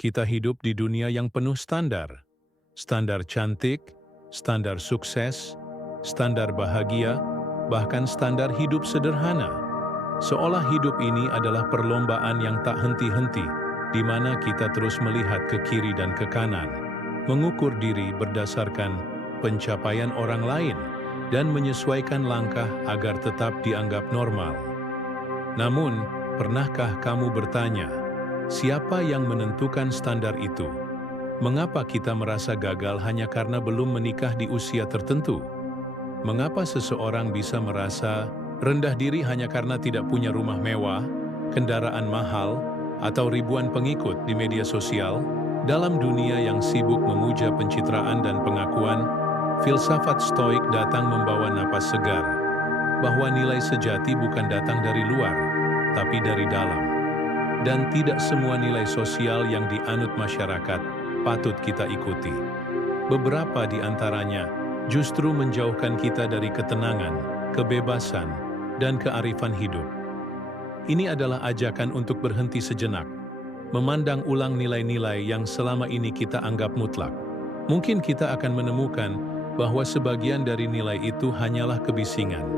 Kita hidup di dunia yang penuh standar. Standar cantik, standar sukses, standar bahagia, bahkan standar hidup sederhana. Seolah hidup ini adalah perlombaan yang tak henti-henti, di mana kita terus melihat ke kiri dan ke kanan, mengukur diri berdasarkan pencapaian orang lain, dan menyesuaikan langkah agar tetap dianggap normal. Namun, pernahkah kamu bertanya, siapa yang menentukan standar itu? Mengapa kita merasa gagal hanya karena belum menikah di usia tertentu? Mengapa seseorang bisa merasa rendah diri hanya karena tidak punya rumah mewah, kendaraan mahal, atau ribuan pengikut di media sosial? Dalam dunia yang sibuk memuja pencitraan dan pengakuan, filsafat Stoik datang membawa napas segar, bahwa nilai sejati bukan datang dari luar, tapi dari dalam. Dan tidak semua nilai sosial yang dianut masyarakat patut kita ikuti. Beberapa di antaranya justru menjauhkan kita dari ketenangan, kebebasan, dan kearifan hidup. Ini adalah ajakan untuk berhenti sejenak, memandang ulang nilai-nilai yang selama ini kita anggap mutlak. Mungkin kita akan menemukan bahwa sebagian dari nilai itu hanyalah kebisingan.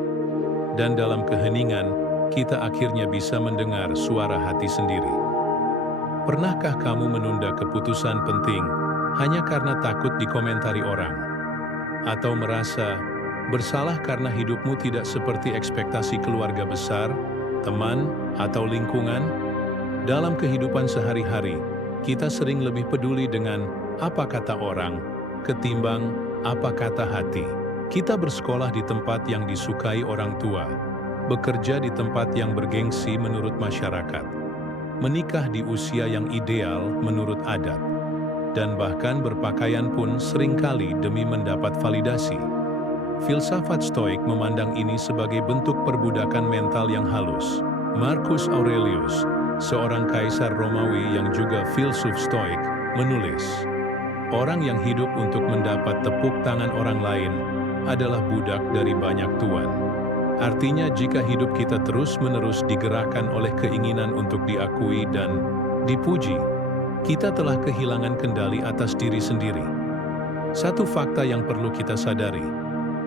Dan dalam keheningan, kita akhirnya bisa mendengar suara hati sendiri. Pernahkah kamu menunda keputusan penting hanya karena takut dikomentari orang? Atau merasa bersalah karena hidupmu tidak seperti ekspektasi keluarga besar, teman, atau lingkungan? Dalam kehidupan sehari-hari, kita sering lebih peduli dengan apa kata orang, ketimbang apa kata hati. Kita bersekolah di tempat yang disukai orang tua, bekerja di tempat yang bergengsi menurut masyarakat, menikah di usia yang ideal menurut adat, dan bahkan berpakaian pun seringkali demi mendapat validasi. Filsafat Stoik memandang ini sebagai bentuk perbudakan mental yang halus. Marcus Aurelius, seorang kaisar Romawi yang juga filsuf Stoik, menulis, "Orang yang hidup untuk mendapat tepuk tangan orang lain adalah budak dari banyak tuan." Artinya, jika hidup kita terus-menerus digerakkan oleh keinginan untuk diakui dan dipuji, kita telah kehilangan kendali atas diri sendiri. Satu fakta yang perlu kita sadari,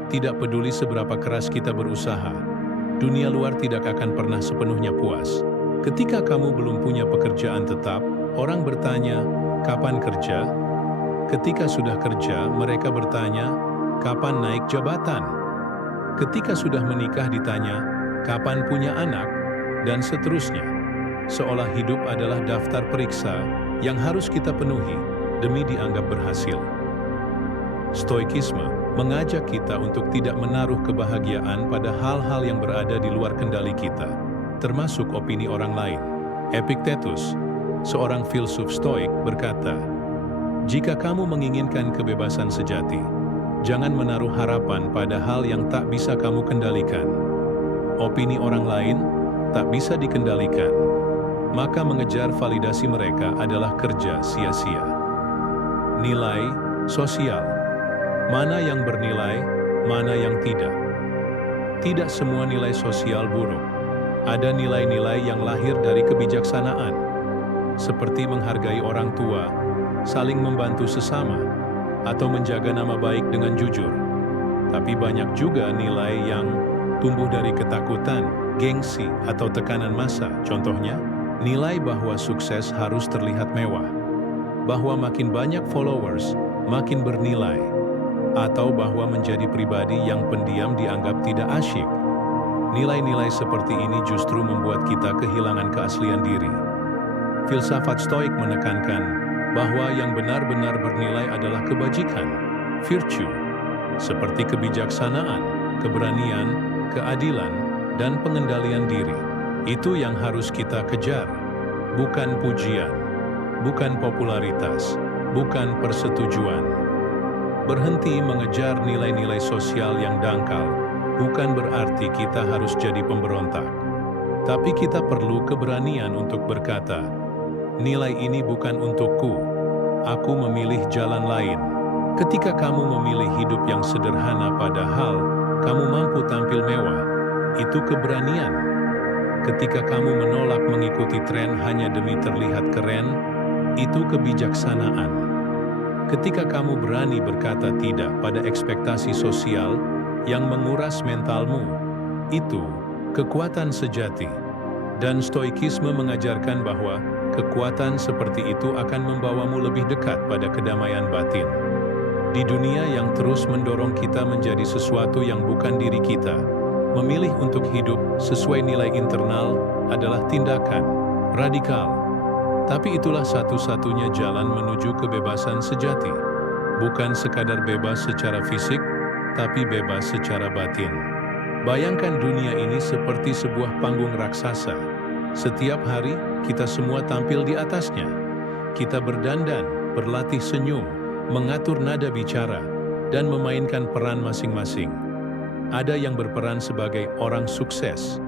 tidak peduli seberapa keras kita berusaha, dunia luar tidak akan pernah sepenuhnya puas. Ketika kamu belum punya pekerjaan tetap, orang bertanya, "Kapan kerja?" Ketika sudah kerja, mereka bertanya, "Kapan naik jabatan?" Ketika sudah menikah ditanya, "Kapan punya anak?" Dan seterusnya. Seolah hidup adalah daftar periksa yang harus kita penuhi demi dianggap berhasil. Stoikisme mengajak kita untuk tidak menaruh kebahagiaan pada hal-hal yang berada di luar kendali kita, termasuk opini orang lain. Epictetus, seorang filsuf Stoik, berkata, "Jika kamu menginginkan kebebasan sejati, jangan menaruh harapan pada hal yang tak bisa kamu kendalikan. Opini orang lain tak bisa dikendalikan, maka mengejar validasi mereka adalah kerja sia-sia." Nilai sosial. Mana yang bernilai, mana yang tidak. Tidak semua nilai sosial buruk. Ada nilai-nilai yang lahir dari kebijaksanaan, seperti menghargai orang tua, saling membantu sesama, atau menjaga nama baik dengan jujur. Tapi banyak juga nilai yang tumbuh dari ketakutan, gengsi, atau tekanan massa. Contohnya, nilai bahwa sukses harus terlihat mewah, bahwa makin banyak followers, makin bernilai, atau bahwa menjadi pribadi yang pendiam dianggap tidak asyik. Nilai-nilai seperti ini justru membuat kita kehilangan keaslian diri. Filsafat Stoik menekankan bahwa yang benar-benar bernilai adalah kebajikan, virtue, seperti kebijaksanaan, keberanian, keadilan, dan pengendalian diri. Itu yang harus kita kejar, bukan pujian, bukan popularitas, bukan persetujuan. Berhenti mengejar nilai-nilai sosial yang dangkal bukan berarti kita harus jadi pemberontak. Tapi kita perlu keberanian untuk berkata, "Nilai ini bukan untukku, aku memilih jalan lain." Ketika kamu memilih hidup yang sederhana padahal kamu mampu tampil mewah, itu keberanian. Ketika kamu menolak mengikuti tren hanya demi terlihat keren, Itu kebijaksanaan. Ketika kamu berani berkata tidak pada ekspektasi sosial yang menguras mentalmu, itu kekuatan sejati. Dan stoikisme mengajarkan bahwa kekuatan seperti itu akan membawamu lebih dekat pada kedamaian batin. Di dunia yang terus mendorong kita menjadi sesuatu yang bukan diri kita, memilih untuk hidup sesuai nilai internal adalah tindakan radikal. Tapi itulah satu-satunya jalan menuju kebebasan sejati. Bukan sekadar bebas secara fisik, tapi bebas secara batin. Bayangkan dunia ini seperti sebuah panggung raksasa. Setiap hari, kita semua tampil di atasnya. Kita berdandan, berlatih senyum, mengatur nada bicara, dan memainkan peran masing-masing. Ada yang berperan sebagai orang sukses,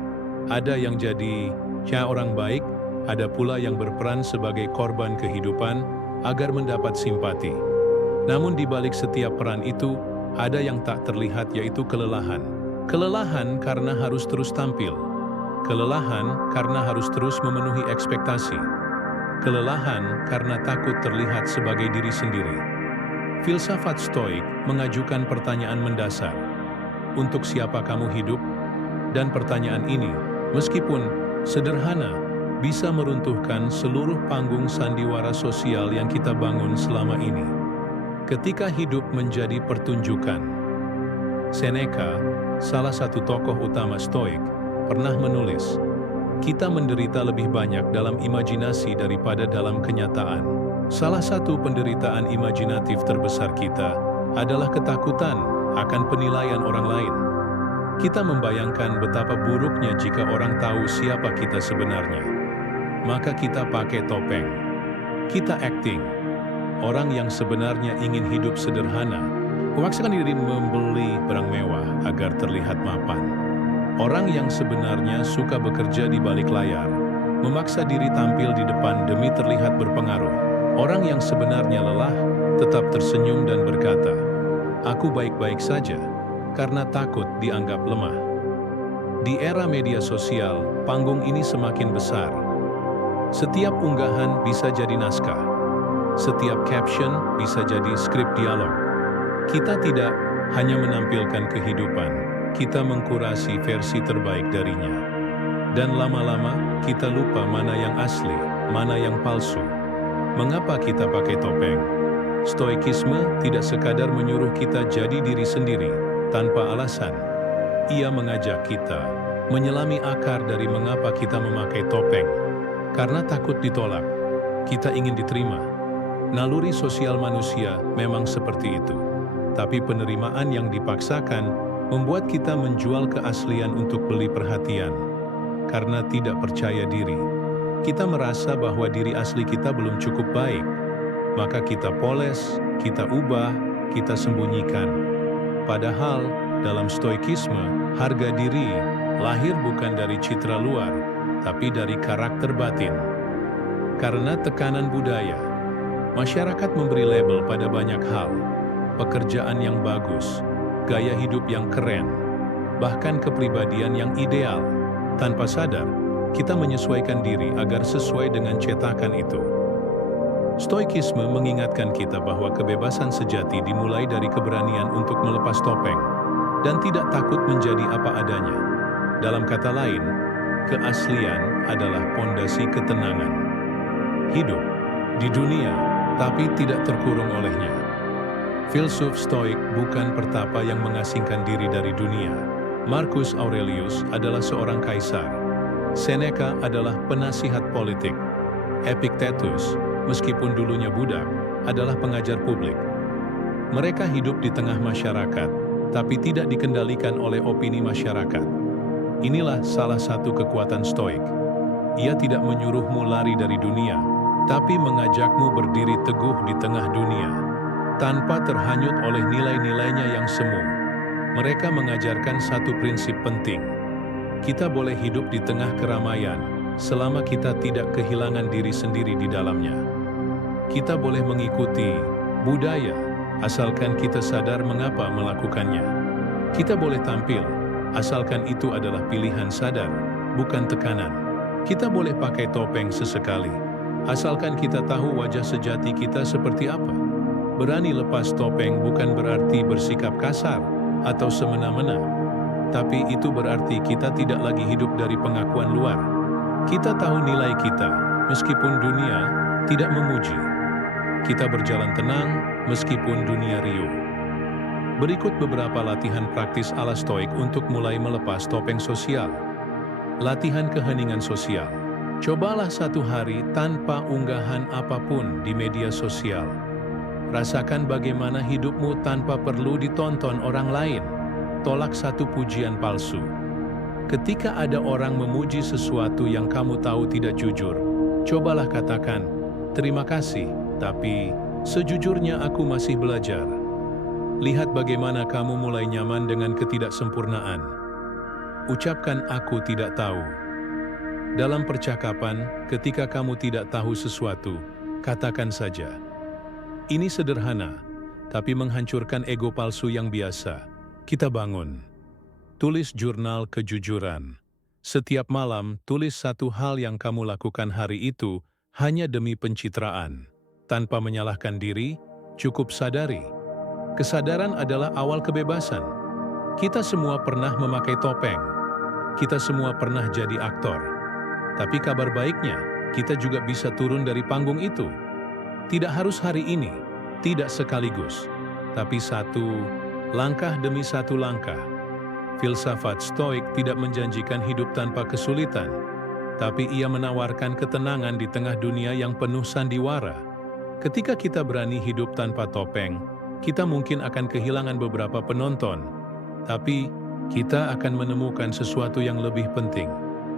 ada yang jadi orang baik, ada pula yang berperan sebagai korban kehidupan agar mendapat simpati. Namun di balik setiap peran itu, ada yang tak terlihat, yaitu kelelahan. Kelelahan karena harus terus tampil. Kelelahan karena harus terus memenuhi ekspektasi. Kelelahan karena takut terlihat sebagai diri sendiri. Filsafat Stoik mengajukan pertanyaan mendasar. Untuk siapa kamu hidup? Dan pertanyaan ini, meskipun sederhana, bisa meruntuhkan seluruh panggung sandiwara sosial yang kita bangun selama ini. Ketika hidup menjadi pertunjukan. Seneca, salah satu tokoh utama Stoik, pernah menulis, "Kita menderita lebih banyak dalam imajinasi daripada dalam kenyataan." Salah satu penderitaan imajinatif terbesar kita adalah ketakutan akan penilaian orang lain. Kita membayangkan betapa buruknya jika orang tahu siapa kita sebenarnya. Maka kita pakai topeng. Kita acting. Orang yang sebenarnya ingin hidup sederhana, memaksakan diri membeli barang mewah agar terlihat mapan. Orang yang sebenarnya suka bekerja di balik layar, memaksa diri tampil di depan demi terlihat berpengaruh. Orang yang sebenarnya lelah, tetap tersenyum dan berkata, "Aku baik-baik saja," karena takut dianggap lemah. Di era media sosial, panggung ini semakin besar. Setiap unggahan bisa jadi naskah. Setiap caption bisa jadi skrip dialog. Kita tidak hanya menampilkan kehidupan, kita mengkurasi versi terbaik darinya. Dan lama-lama, kita lupa mana yang asli, mana yang palsu. Mengapa kita pakai topeng? Stoikisme tidak sekadar menyuruh kita jadi diri sendiri, tanpa alasan. Ia mengajak kita menyelami akar dari mengapa kita memakai topeng. Karena takut ditolak, kita ingin diterima. Naluri sosial manusia memang seperti itu. Tapi penerimaan yang dipaksakan membuat kita menjual keaslian untuk beli perhatian. Karena tidak percaya diri, kita merasa bahwa diri asli kita belum cukup baik. Maka kita poles, kita ubah, kita sembunyikan. Padahal, dalam stoikisme, harga diri lahir bukan dari citra luar, tapi dari karakter batin. Karena tekanan budaya, masyarakat memberi label pada banyak hal, pekerjaan yang bagus, gaya hidup yang keren, bahkan kepribadian yang ideal. Tanpa sadar, kita menyesuaikan diri agar sesuai dengan cetakan itu. Stoikisme mengingatkan kita bahwa kebebasan sejati dimulai dari keberanian untuk melepas topeng dan tidak takut menjadi apa adanya. Dalam kata lain, keaslian adalah pondasi ketenangan. Hidup di dunia, tapi tidak terkurung olehnya. Filsuf Stoik bukan pertapa yang mengasingkan diri dari dunia. Marcus Aurelius adalah seorang kaisar. Seneca adalah penasihat politik. Epictetus, meskipun dulunya budak, adalah pengajar publik. Mereka hidup di tengah masyarakat, tapi tidak dikendalikan oleh opini masyarakat. Inilah salah satu kekuatan Stoik. Ia tidak menyuruhmu lari dari dunia, tapi mengajakmu berdiri teguh di tengah dunia, tanpa terhanyut oleh nilai-nilainya yang semu. Mereka mengajarkan satu prinsip penting. Kita boleh hidup di tengah keramaian, selama kita tidak kehilangan diri sendiri di dalamnya. Kita boleh mengikuti budaya, asalkan kita sadar mengapa melakukannya. Kita boleh tampil, asalkan itu adalah pilihan sadar, bukan tekanan. Kita boleh pakai topeng sesekali, Asalkan kita tahu wajah sejati kita seperti apa. Berani lepas topeng bukan berarti bersikap kasar atau semena-mena, tapi itu berarti kita tidak lagi hidup dari pengakuan luar. Kita tahu nilai kita, meskipun dunia tidak memuji. Kita berjalan tenang, meskipun dunia riuh. Berikut beberapa latihan praktis ala stoik untuk mulai melepas topeng sosial. Latihan keheningan sosial. Cobalah 1 hari tanpa unggahan apapun di media sosial. Rasakan bagaimana hidupmu tanpa perlu ditonton orang lain. Tolak 1 pujian palsu. Ketika ada orang memuji sesuatu yang kamu tahu tidak jujur, cobalah katakan, "Terima kasih, tapi sejujurnya aku masih belajar." Lihat bagaimana kamu mulai nyaman dengan ketidaksempurnaan. Ucapkan "aku tidak tahu." Dalam percakapan, ketika kamu tidak tahu sesuatu, katakan saja. Ini sederhana, tapi menghancurkan ego palsu yang biasa. Kita bangun. Tulis jurnal kejujuran. Setiap malam, tulis 1 hal yang kamu lakukan hari itu hanya demi pencitraan. Tanpa menyalahkan diri, cukup sadari. Kesadaran adalah awal kebebasan. Kita semua pernah memakai topeng. Kita semua pernah jadi aktor. Tapi kabar baiknya, kita juga bisa turun dari panggung itu. Tidak harus hari ini, tidak sekaligus, tapi 1 langkah demi 1 langkah. Filsafat Stoik tidak menjanjikan hidup tanpa kesulitan, tapi ia menawarkan ketenangan di tengah dunia yang penuh sandiwara. Ketika kita berani hidup tanpa topeng, kita mungkin akan kehilangan beberapa penonton, tapi kita akan menemukan sesuatu yang lebih penting.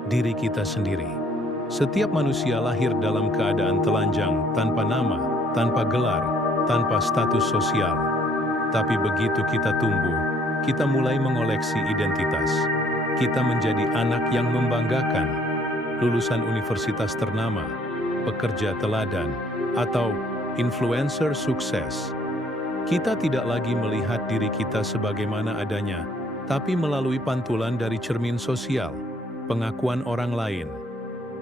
Diri kita sendiri. Setiap manusia lahir dalam keadaan telanjang, tanpa nama, tanpa gelar, tanpa status sosial. Tapi begitu kita tumbuh, kita mulai mengoleksi identitas. Kita menjadi anak yang membanggakan, lulusan universitas ternama, pekerja teladan, atau influencer sukses. Kita tidak lagi melihat diri kita sebagaimana adanya, tapi melalui pantulan dari cermin sosial, pengakuan orang lain.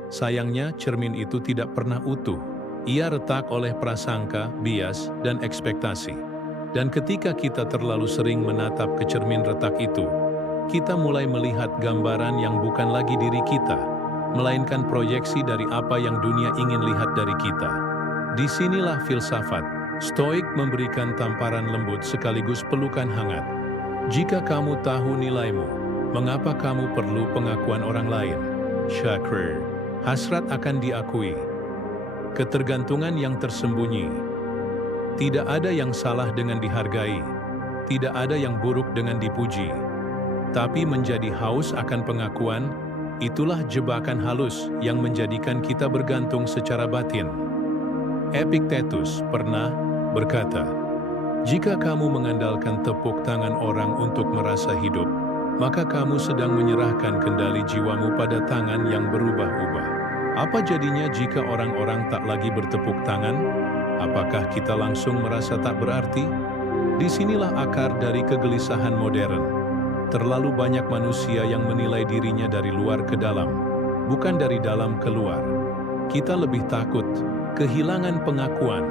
Sayangnya, cermin itu tidak pernah utuh. Ia retak oleh prasangka, bias, dan ekspektasi. Dan ketika kita terlalu sering menatap ke cermin retak itu, kita mulai melihat gambaran yang bukan lagi diri kita, melainkan proyeksi dari apa yang dunia ingin lihat dari kita. Disinilah filsafat Stoik memberikan tamparan lembut sekaligus pelukan hangat. Jika kamu tahu nilaimu, mengapa kamu perlu pengakuan orang lain? Syakrir, hasrat akan diakui. Ketergantungan yang tersembunyi. Tidak ada yang salah dengan dihargai. Tidak ada yang buruk dengan dipuji. Tapi menjadi haus akan pengakuan, itulah jebakan halus yang menjadikan kita bergantung secara batin. Epictetus pernah berkata, "Jika kamu mengandalkan tepuk tangan orang untuk merasa hidup, maka kamu sedang menyerahkan kendali jiwamu pada tangan yang berubah-ubah." Apa jadinya jika orang-orang tak lagi bertepuk tangan? Apakah kita langsung merasa tak berarti? Disinilah akar dari kegelisahan modern. Terlalu banyak manusia yang menilai dirinya dari luar ke dalam, bukan dari dalam ke luar. Kita lebih takut kehilangan pengakuan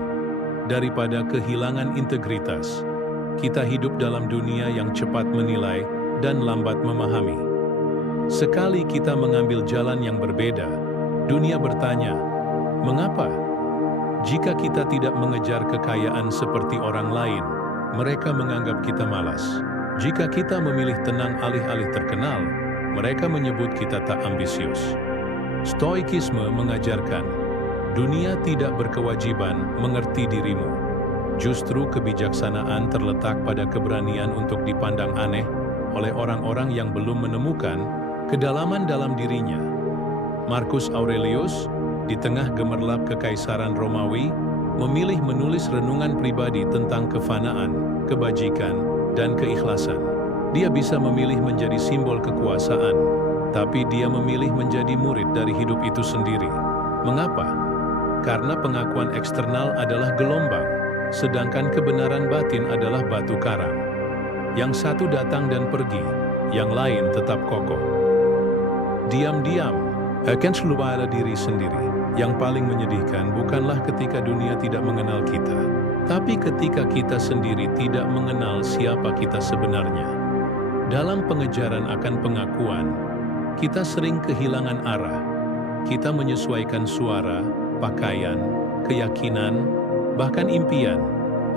daripada kehilangan integritas. Kita hidup dalam dunia yang cepat menilai dan lambat memahami. Sekali kita mengambil jalan yang berbeda, dunia bertanya, mengapa? Jika kita tidak mengejar kekayaan seperti orang lain, mereka menganggap kita malas. Jika kita memilih tenang alih-alih terkenal, mereka menyebut kita tak ambisius. Stoikisme mengajarkan, dunia tidak berkewajiban mengerti dirimu. Justru kebijaksanaan terletak pada keberanian untuk dipandang aneh oleh orang-orang yang belum menemukan kedalaman dalam dirinya. Marcus Aurelius, di tengah gemerlap kekaisaran Romawi, memilih menulis renungan pribadi tentang kefanaan, kebajikan, dan keikhlasan. Dia bisa memilih menjadi simbol kekuasaan, tapi dia memilih menjadi murid dari hidup itu sendiri. Mengapa? Karena pengakuan eksternal adalah gelombang, sedangkan kebenaran batin adalah batu karang. Yang satu datang dan pergi, yang lain tetap kokoh. Diam-diam akan selalu pada diri sendiri. Yang paling menyedihkan bukanlah ketika dunia tidak mengenal kita, tapi ketika kita sendiri tidak mengenal siapa kita sebenarnya. Dalam pengejaran akan pengakuan, kita sering kehilangan arah. Kita menyesuaikan suara, pakaian, keyakinan, bahkan impian,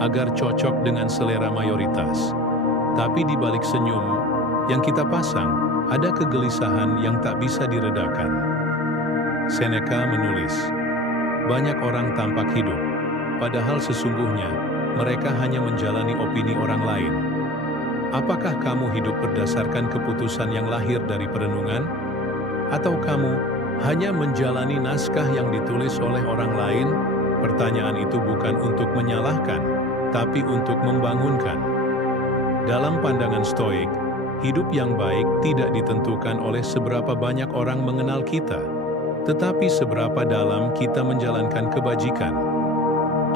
agar cocok dengan selera mayoritas. Tapi di balik senyum yang kita pasang, ada kegelisahan yang tak bisa diredakan. Seneca menulis, banyak orang tampak hidup, padahal sesungguhnya mereka hanya menjalani opini orang lain. Apakah kamu hidup berdasarkan keputusan yang lahir dari perenungan? Atau kamu hanya menjalani naskah yang ditulis oleh orang lain? Pertanyaan itu bukan untuk menyalahkan, tapi untuk membangunkan. Dalam pandangan Stoik, hidup yang baik tidak ditentukan oleh seberapa banyak orang mengenal kita, tetapi seberapa dalam kita menjalankan kebajikan.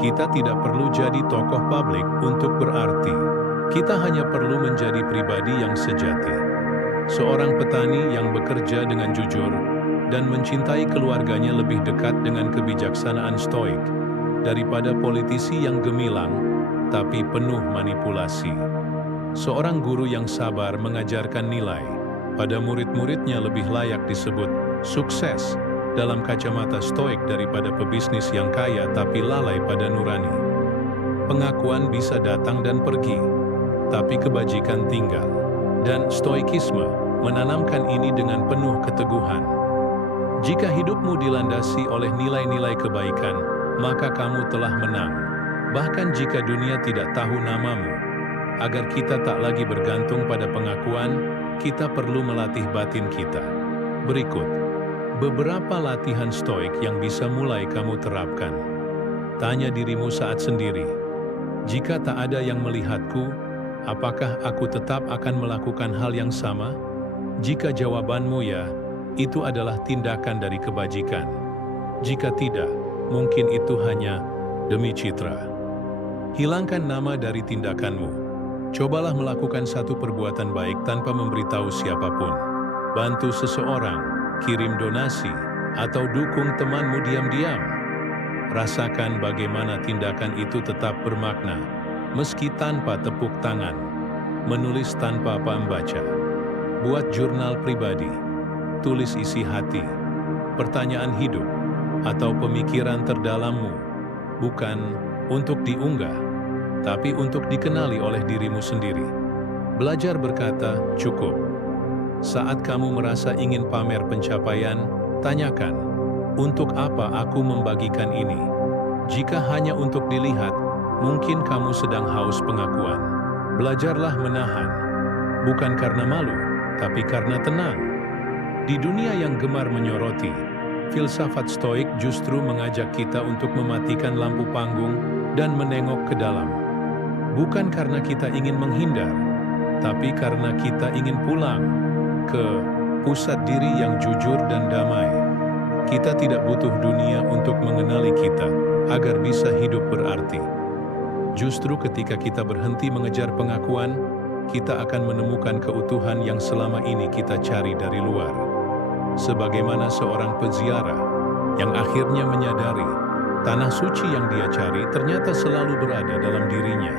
Kita tidak perlu jadi tokoh publik untuk berarti. Kita hanya perlu menjadi pribadi yang sejati. Seorang petani yang bekerja dengan jujur dan mencintai keluarganya lebih dekat dengan kebijaksanaan Stoik daripada politisi yang gemilang tapi penuh manipulasi. Seorang guru yang sabar mengajarkan nilai pada murid-muridnya lebih layak disebut sukses dalam kacamata Stoik daripada pebisnis yang kaya tapi lalai pada nurani. Pengakuan bisa datang dan pergi, tapi kebajikan tinggal. Dan Stoikisme menanamkan ini dengan penuh keteguhan. Jika hidupmu dilandasi oleh nilai-nilai kebaikan, maka kamu telah menang. Bahkan jika dunia tidak tahu namamu. Agar kita tak lagi bergantung pada pengakuan, kita perlu melatih batin kita. Berikut beberapa latihan Stoik yang bisa mulai kamu terapkan. Tanya dirimu saat sendiri, jika tak ada yang melihatku, apakah aku tetap akan melakukan hal yang sama? Jika jawabanmu ya, itu adalah tindakan dari kebajikan. Jika tidak, mungkin itu hanya demi citra. Hilangkan nama dari tindakanmu. Cobalah melakukan satu perbuatan baik tanpa memberitahu siapapun. Bantu seseorang, kirim donasi, atau dukung temanmu diam-diam. Rasakan bagaimana tindakan itu tetap bermakna, meski tanpa tepuk tangan. Menulis tanpa pembaca. Buat jurnal pribadi. Tulis isi hati, pertanyaan hidup, atau pemikiran terdalammu. Bukan untuk diunggah, tapi untuk dikenali oleh dirimu sendiri. Belajar berkata, cukup. Saat kamu merasa ingin pamer pencapaian, tanyakan, untuk apa aku membagikan ini? Jika hanya untuk dilihat, mungkin kamu sedang haus pengakuan. Belajarlah menahan, bukan karena malu, tapi karena tenang. Di dunia yang gemar menyoroti, filsafat Stoik justru mengajak kita untuk mematikan lampu panggung dan menengok ke dalam. Bukan karena kita ingin menghindar, tapi karena kita ingin pulang ke pusat diri yang jujur dan damai. Kita tidak butuh dunia untuk mengenali kita, agar bisa hidup berarti. Justru ketika kita berhenti mengejar pengakuan, kita akan menemukan keutuhan yang selama ini kita cari dari luar. Sebagaimana seorang peziarah yang akhirnya menyadari tanah suci yang dia cari ternyata selalu berada dalam dirinya.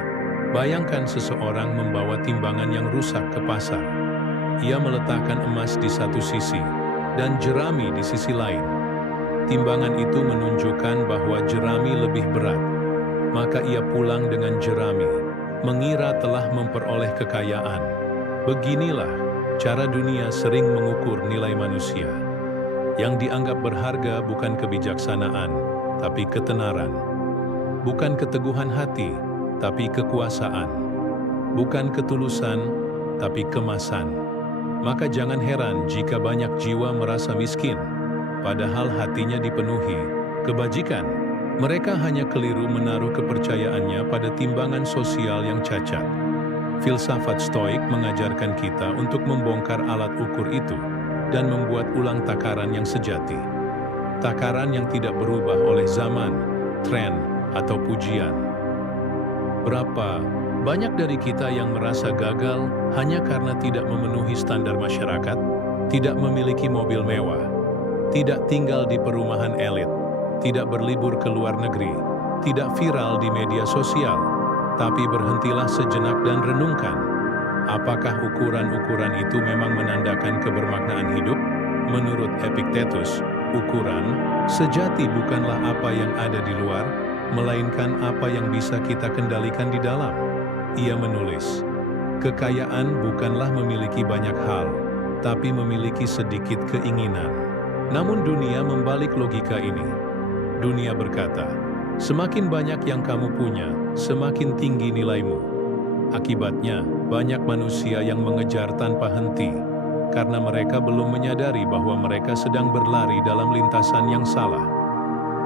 Bayangkan seseorang membawa timbangan yang rusak ke pasar. Ia meletakkan emas di satu sisi dan jerami di sisi lain. Timbangan itu menunjukkan bahwa jerami lebih berat. Maka ia pulang dengan jerami, mengira telah memperoleh kekayaan. Beginilah cara dunia sering mengukur nilai manusia. Yang dianggap berharga bukan kebijaksanaan, tapi ketenaran. Bukan keteguhan hati, tapi kekuasaan. Bukan ketulusan, tapi kemasan. Maka jangan heran jika banyak jiwa merasa miskin, padahal hatinya dipenuhi kebajikan. Mereka hanya keliru menaruh kepercayaannya pada timbangan sosial yang cacat. Filsafat Stoik mengajarkan kita untuk membongkar alat ukur itu dan membuat ulang takaran yang sejati. Takaran yang tidak berubah oleh zaman, tren, atau pujian. Berapa banyak dari kita yang merasa gagal hanya karena tidak memenuhi standar masyarakat, tidak memiliki mobil mewah, tidak tinggal di perumahan elit, tidak berlibur ke luar negeri, tidak viral di media sosial, tapi berhentilah sejenak dan renungkan. Apakah ukuran-ukuran itu memang menandakan kebermaknaan hidup? Menurut Epictetus, ukuran sejati bukanlah apa yang ada di luar, melainkan apa yang bisa kita kendalikan di dalam. Ia menulis, kekayaan bukanlah memiliki banyak hal, tapi memiliki sedikit keinginan. Namun dunia membalik logika ini. Dunia berkata, semakin banyak yang kamu punya, semakin tinggi nilaimu. Akibatnya, banyak manusia yang mengejar tanpa henti, karena mereka belum menyadari bahwa mereka sedang berlari dalam lintasan yang salah.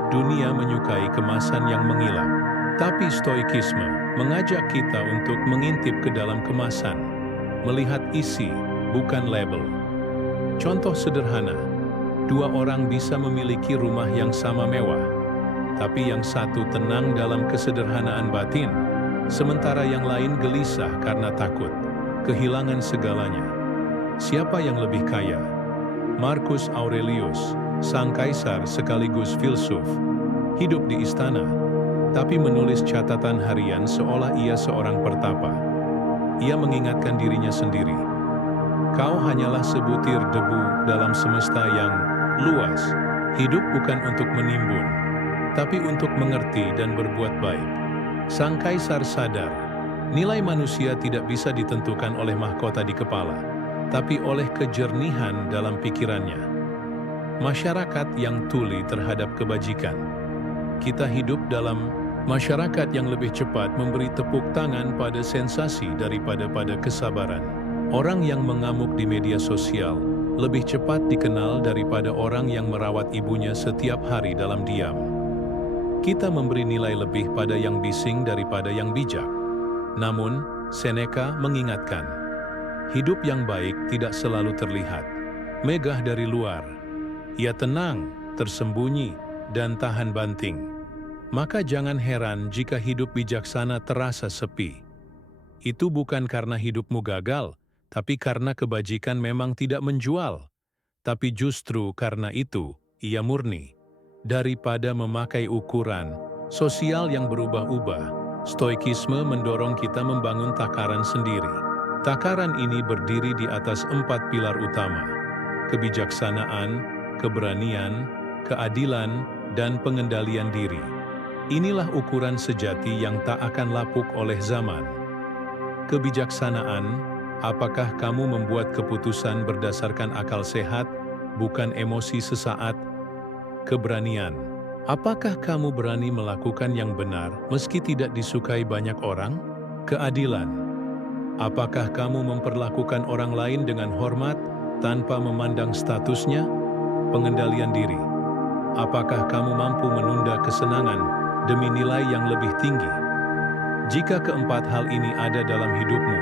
Dunia menyukai kemasan yang mengilap, tapi stoikisme mengajak kita untuk mengintip ke dalam kemasan, melihat isi, bukan label. Contoh sederhana, dua orang bisa memiliki rumah yang sama mewah, tapi yang satu tenang dalam kesederhanaan batin, sementara yang lain gelisah karena takut kehilangan segalanya. Siapa yang lebih kaya? Marcus Aurelius, sang kaisar sekaligus filsuf, hidup di istana, tapi menulis catatan harian seolah ia seorang pertapa. Ia mengingatkan dirinya sendiri, kau hanyalah sebutir debu dalam semesta yang luas. Hidup bukan untuk menimbun, tapi untuk mengerti dan berbuat baik. Sang kaisar sadar, nilai manusia tidak bisa ditentukan oleh mahkota di kepala, tapi oleh kejernihan dalam pikirannya. Masyarakat yang tuli terhadap kebajikan. Kita hidup dalam masyarakat yang lebih cepat memberi tepuk tangan pada sensasi daripada pada kesabaran. Orang yang mengamuk di media sosial lebih cepat dikenal daripada orang yang merawat ibunya setiap hari dalam diam. Kita memberi nilai lebih pada yang bising daripada yang bijak. Namun, Seneca mengingatkan, hidup yang baik tidak selalu terlihat, megah dari luar. Ia tenang, tersembunyi, dan tahan banting. Maka jangan heran jika hidup bijaksana terasa sepi. Itu bukan karena hidupmu gagal, tapi karena kebajikan memang tidak menjual. Tapi justru karena itu, ia murni. Daripada memakai ukuran sosial yang berubah-ubah, stoikisme mendorong kita membangun takaran sendiri. Takaran ini berdiri di atas 4 pilar utama: kebijaksanaan, keberanian, keadilan, dan pengendalian diri. Inilah ukuran sejati yang tak akan lapuk oleh zaman. Kebijaksanaan, apakah kamu membuat keputusan berdasarkan akal sehat, bukan emosi sesaat? Keberanian, apakah kamu berani melakukan yang benar meski tidak disukai banyak orang? Keadilan, apakah kamu memperlakukan orang lain dengan hormat tanpa memandang statusnya? Pengendalian diri, apakah kamu mampu menunda kesenangan demi nilai yang lebih tinggi? Jika keempat hal ini ada dalam hidupmu,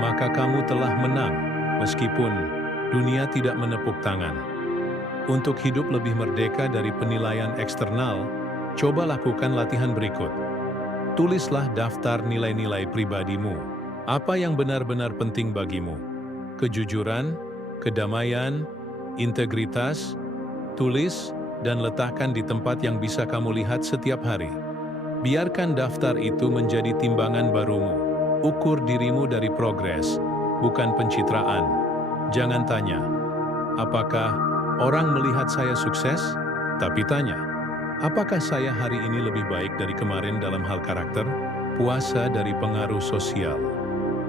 maka kamu telah menang, meskipun dunia tidak menepuk tangan. Untuk hidup lebih merdeka dari penilaian eksternal, coba lakukan latihan berikut. Tulislah daftar nilai-nilai pribadimu. Apa yang benar-benar penting bagimu? Kejujuran, kedamaian, integritas. Tulis dan letakkan di tempat yang bisa kamu lihat setiap hari. Biarkan daftar itu menjadi timbangan barumu. Ukur dirimu dari progres, bukan pencitraan. Jangan tanya, apakah orang melihat saya sukses? Tapi tanya, apakah saya hari ini lebih baik dari kemarin dalam hal karakter? Puasa dari pengaruh sosial.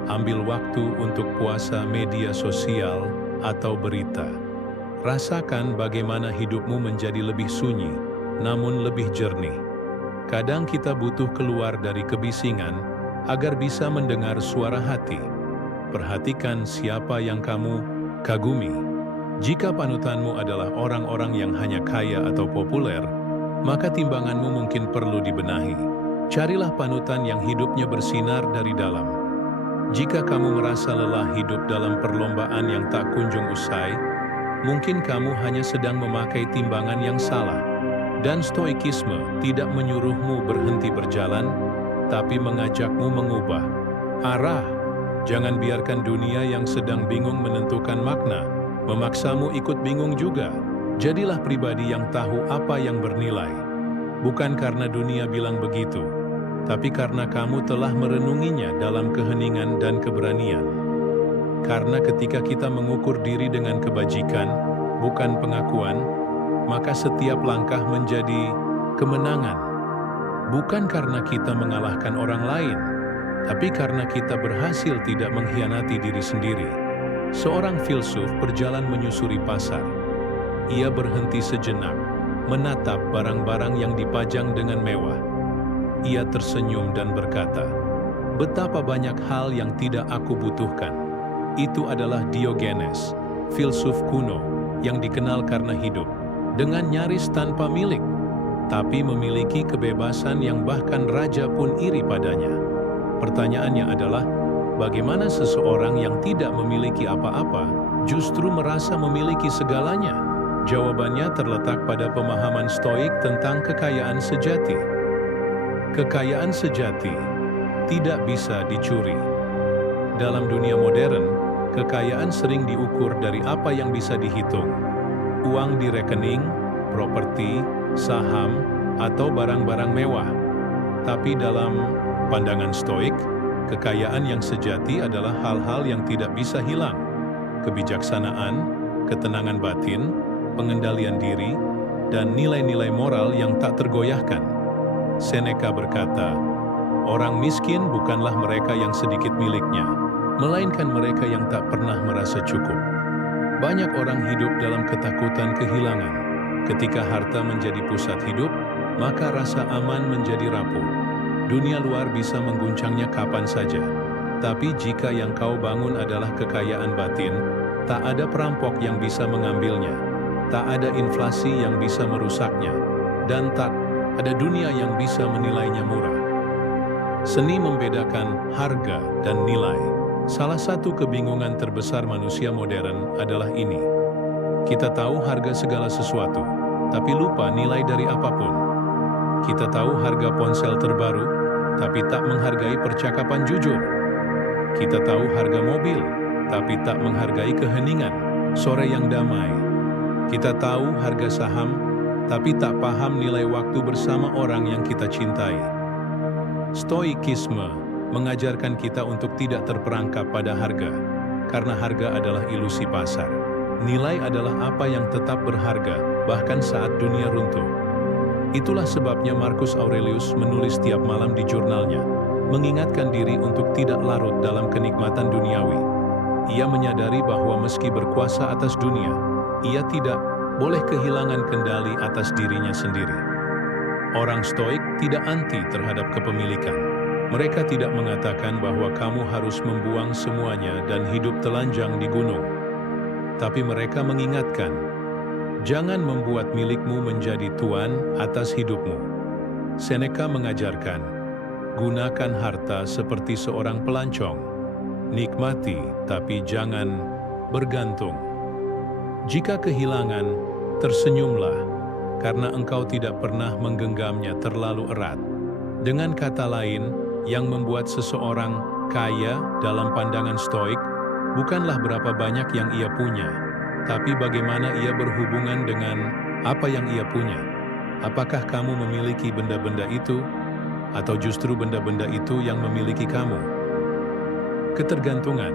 Ambil waktu untuk puasa media sosial atau berita. Rasakan bagaimana hidupmu menjadi lebih sunyi, namun lebih jernih. Kadang kita butuh keluar dari kebisingan agar bisa mendengar suara hati. Perhatikan siapa yang kamu kagumi. Jika panutanmu adalah orang-orang yang hanya kaya atau populer, maka timbanganmu mungkin perlu dibenahi. Carilah panutan yang hidupnya bersinar dari dalam. Jika kamu merasa lelah hidup dalam perlombaan yang tak kunjung usai, mungkin kamu hanya sedang memakai timbangan yang salah. Dan stoikisme tidak menyuruhmu berhenti berjalan, tapi mengajakmu mengubah arah. Jangan biarkan dunia yang sedang bingung menentukan makna memaksamu ikut bingung juga. Jadilah pribadi yang tahu apa yang bernilai. Bukan karena dunia bilang begitu, tapi karena kamu telah merenunginya dalam keheningan dan keberanian. Karena ketika kita mengukur diri dengan kebajikan, bukan pengakuan, maka setiap langkah menjadi kemenangan. Bukan karena kita mengalahkan orang lain, tapi karena kita berhasil tidak mengkhianati diri sendiri. Seorang filsuf berjalan menyusuri pasar. Ia berhenti sejenak, menatap barang-barang yang dipajang dengan mewah. Ia tersenyum dan berkata, "Betapa banyak hal yang tidak aku butuhkan." Itu adalah Diogenes, filsuf kuno yang dikenal karena hidup dengan nyaris tanpa milik, tapi memiliki kebebasan yang bahkan raja pun iri padanya. Pertanyaannya adalah, bagaimana seseorang yang tidak memiliki apa-apa justru merasa memiliki segalanya? Jawabannya terletak pada pemahaman Stoik tentang kekayaan sejati. Kekayaan sejati tidak bisa dicuri. Dalam dunia modern, kekayaan sering diukur dari apa yang bisa dihitung. Uang di rekening, properti, saham, atau barang-barang mewah. Tapi dalam pandangan Stoik, kekayaan yang sejati adalah hal-hal yang tidak bisa hilang. Kebijaksanaan, ketenangan batin, pengendalian diri, dan nilai-nilai moral yang tak tergoyahkan. Seneca berkata, "Orang miskin bukanlah mereka yang sedikit miliknya, melainkan mereka yang tak pernah merasa cukup." Banyak orang hidup dalam ketakutan kehilangan. Ketika harta menjadi pusat hidup, maka rasa aman menjadi rapuh. Dunia luar bisa mengguncangnya kapan saja. Tapi jika yang kau bangun adalah kekayaan batin, tak ada perampok yang bisa mengambilnya. Tak ada inflasi yang bisa merusaknya. Dan tak ada dunia yang bisa menilainya murah. Seni membedakan harga dan nilai. Salah satu kebingungan terbesar manusia modern adalah ini. Kita tahu harga segala sesuatu, tapi lupa nilai dari apapun. Kita tahu harga ponsel terbaru, tapi tak menghargai percakapan jujur. Kita tahu harga mobil, tapi tak menghargai keheningan, sore yang damai. Kita tahu harga saham, tapi tak paham nilai waktu bersama orang yang kita cintai. Stoikisme mengajarkan kita untuk tidak terperangkap pada harga, karena harga adalah ilusi pasar. Nilai adalah apa yang tetap berharga, bahkan saat dunia runtuh. Itulah sebabnya Marcus Aurelius menulis tiap malam di jurnalnya, mengingatkan diri untuk tidak larut dalam kenikmatan duniawi. Ia menyadari bahwa meski berkuasa atas dunia, ia tidak boleh kehilangan kendali atas dirinya sendiri. Orang Stoik tidak anti terhadap kepemilikan. Mereka tidak mengatakan bahwa kamu harus membuang semuanya dan hidup telanjang di gunung. Tapi mereka mengingatkan, jangan membuat milikmu menjadi tuan atas hidupmu. Seneca mengajarkan, gunakan harta seperti seorang pelancong. Nikmati, tapi jangan bergantung. Jika kehilangan, tersenyumlah, karena engkau tidak pernah menggenggamnya terlalu erat. Dengan kata lain, yang membuat seseorang kaya dalam pandangan Stoik bukanlah berapa banyak yang ia punya, tapi bagaimana ia berhubungan dengan apa yang ia punya. Apakah kamu memiliki benda-benda itu, atau justru benda-benda itu yang memiliki kamu? Ketergantungan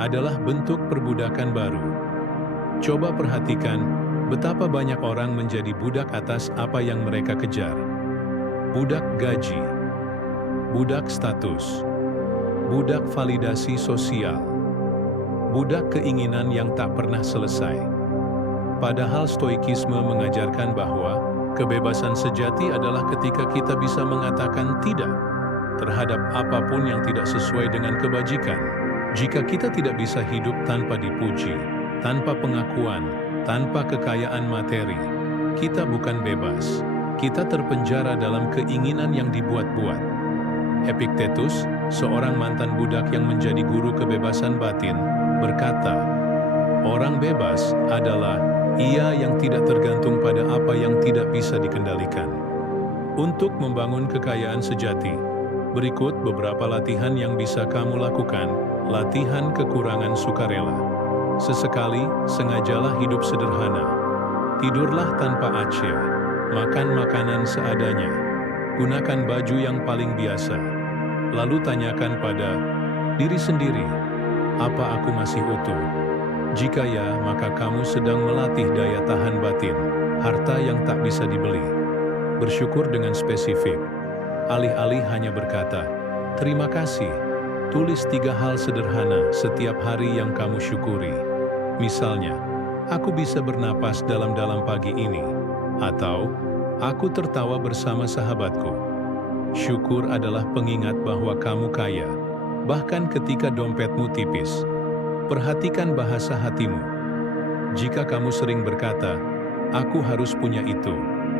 adalah bentuk perbudakan baru. Coba perhatikan betapa banyak orang menjadi budak atas apa yang mereka kejar. Budak gaji, budak status, budak validasi sosial, budak keinginan yang tak pernah selesai. Padahal Stoikisme mengajarkan bahwa kebebasan sejati adalah ketika kita bisa mengatakan tidak terhadap apapun yang tidak sesuai dengan kebajikan. Jika kita tidak bisa hidup tanpa dipuji, tanpa pengakuan, tanpa kekayaan materi, kita bukan bebas. Kita terpenjara dalam keinginan yang dibuat-buat. Epictetus, seorang mantan budak yang menjadi guru kebebasan batin, berkata, orang bebas adalah ia yang tidak tergantung pada apa yang tidak bisa dikendalikan. Untuk membangun kekayaan sejati, berikut beberapa latihan yang bisa kamu lakukan. Latihan kekurangan sukarela. Sesekali, sengajalah hidup sederhana. Tidurlah tanpa acia. Makan makanan seadanya. Gunakan baju yang paling biasa. Lalu tanyakan pada diri sendiri, apa aku masih utuh? Jika ya, maka kamu sedang melatih daya tahan batin, harta yang tak bisa dibeli. Bersyukur dengan spesifik. Alih-alih hanya berkata, terima kasih. Tulis 3 hal sederhana setiap hari yang kamu syukuri. Misalnya, aku bisa bernapas dalam-dalam pagi ini. Atau, aku tertawa bersama sahabatku. Syukur adalah pengingat bahwa kamu kaya, bahkan ketika dompetmu tipis. Perhatikan bahasa hatimu. Jika kamu sering berkata, aku harus punya itu,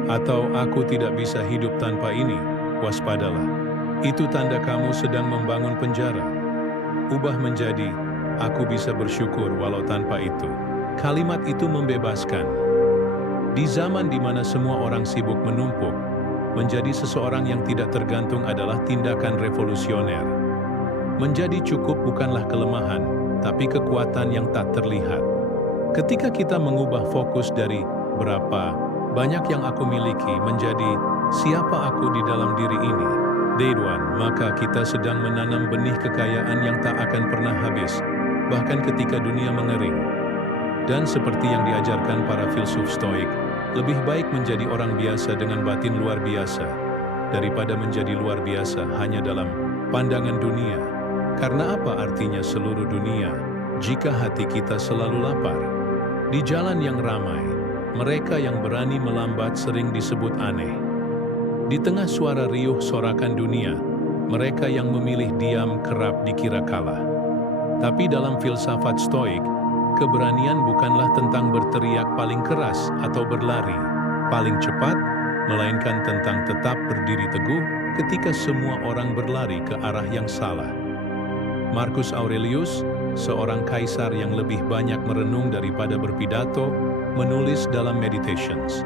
atau aku tidak bisa hidup tanpa ini, waspadalah. Itu tanda kamu sedang membangun penjara. Ubah menjadi, aku bisa bersyukur walau tanpa itu. Kalimat itu membebaskan. Di zaman di mana semua orang sibuk menumpuk, menjadi seseorang yang tidak tergantung adalah tindakan revolusioner. Menjadi cukup bukanlah kelemahan, tapi kekuatan yang tak terlihat. Ketika kita mengubah fokus dari berapa banyak yang aku miliki menjadi siapa aku di dalam diri ini, Day One, maka kita sedang menanam benih kekayaan yang tak akan pernah habis, bahkan ketika dunia mengering. Dan seperti yang diajarkan para filsuf Stoik, lebih baik menjadi orang biasa dengan batin luar biasa, daripada menjadi luar biasa hanya dalam pandangan dunia. Karena apa artinya seluruh dunia, jika hati kita selalu lapar? Di jalan yang ramai, mereka yang berani melambat sering disebut aneh. Di tengah suara riuh sorakan dunia, mereka yang memilih diam kerap dikira kalah. Tapi dalam filsafat Stoik, keberanian bukanlah tentang berteriak paling keras atau berlari paling cepat, melainkan tentang tetap berdiri teguh ketika semua orang berlari ke arah yang salah. Marcus Aurelius, seorang kaisar yang lebih banyak merenung daripada berpidato, menulis dalam Meditations.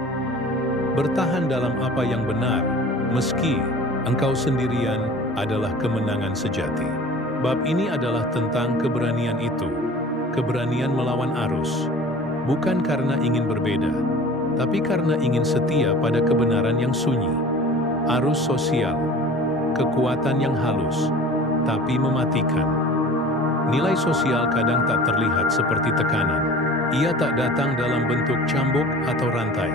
Bertahan dalam apa yang benar, meski engkau sendirian, adalah kemenangan sejati. Bab ini adalah tentang keberanian itu, keberanian melawan arus. Bukan karena ingin berbeda, tapi karena ingin setia pada kebenaran yang sunyi. Arus sosial, kekuatan yang halus, tapi mematikan. Nilai sosial kadang tak terlihat seperti tekanan. Ia tak datang dalam bentuk cambuk atau rantai.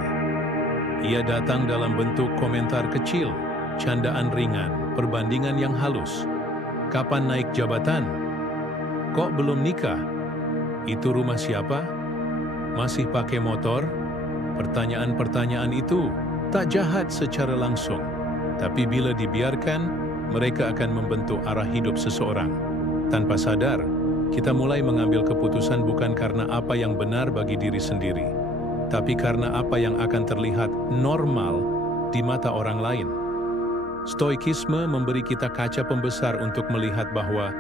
Ia datang dalam bentuk komentar kecil, candaan ringan, perbandingan yang halus. Kapan naik jabatan? Kok belum nikah? Itu rumah siapa? Masih pakai motor? Pertanyaan-pertanyaan itu tak jahat secara langsung, tapi bila dibiarkan, mereka akan membentuk arah hidup seseorang. Tanpa sadar, kita mulai mengambil keputusan bukan karena apa yang benar bagi diri sendiri, tapi karena apa yang akan terlihat normal di mata orang lain. Stoikisme memberi kita kaca pembesar untuk melihat bahwa